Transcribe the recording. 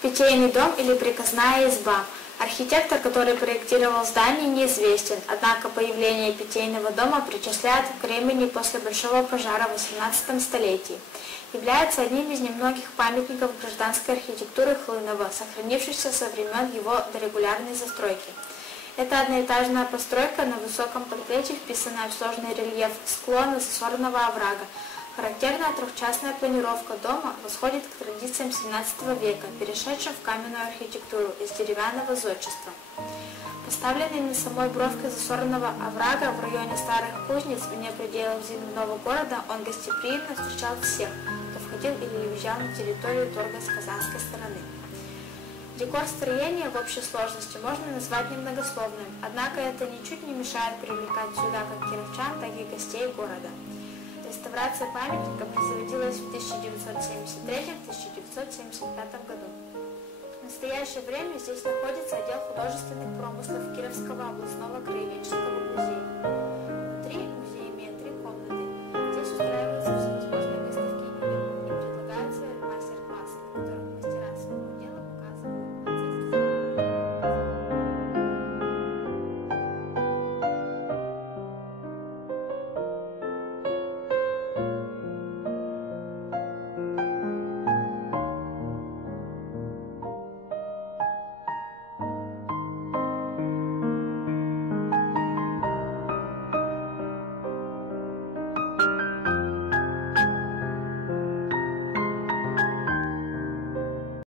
Питейный дом или приказная изба. Архитектор, который проектировал здание, неизвестен, однако появление питейного дома причисляют к времени после Большого пожара в XVIII столетии. Является одним из немногих памятников гражданской архитектуры Хлынова, сохранившихся со времен его дорегулярной застройки. Это одноэтажная постройка на высоком подплечье, вписанная в сложный рельеф склона засорного оврага. Характерная трехчастная планировка дома восходит к традициям XVII века, перешедшим в каменную архитектуру из деревянного зодчества. Поставленный на самой бровке засорного оврага в районе Старых Кузнец, вне пределов земного города, он гостеприимно встречал всех, кто входил или уезжал на территорию торга с казанской стороны. Декор строения в общей сложности можно назвать немногословным, однако это ничуть не мешает привлекать сюда как кировчан, так и гостей города. Реставрация памятника производилась в 1973-1975 году. В настоящее время здесь находится отдел художественных промыслов Кировского областного краеведческого музея.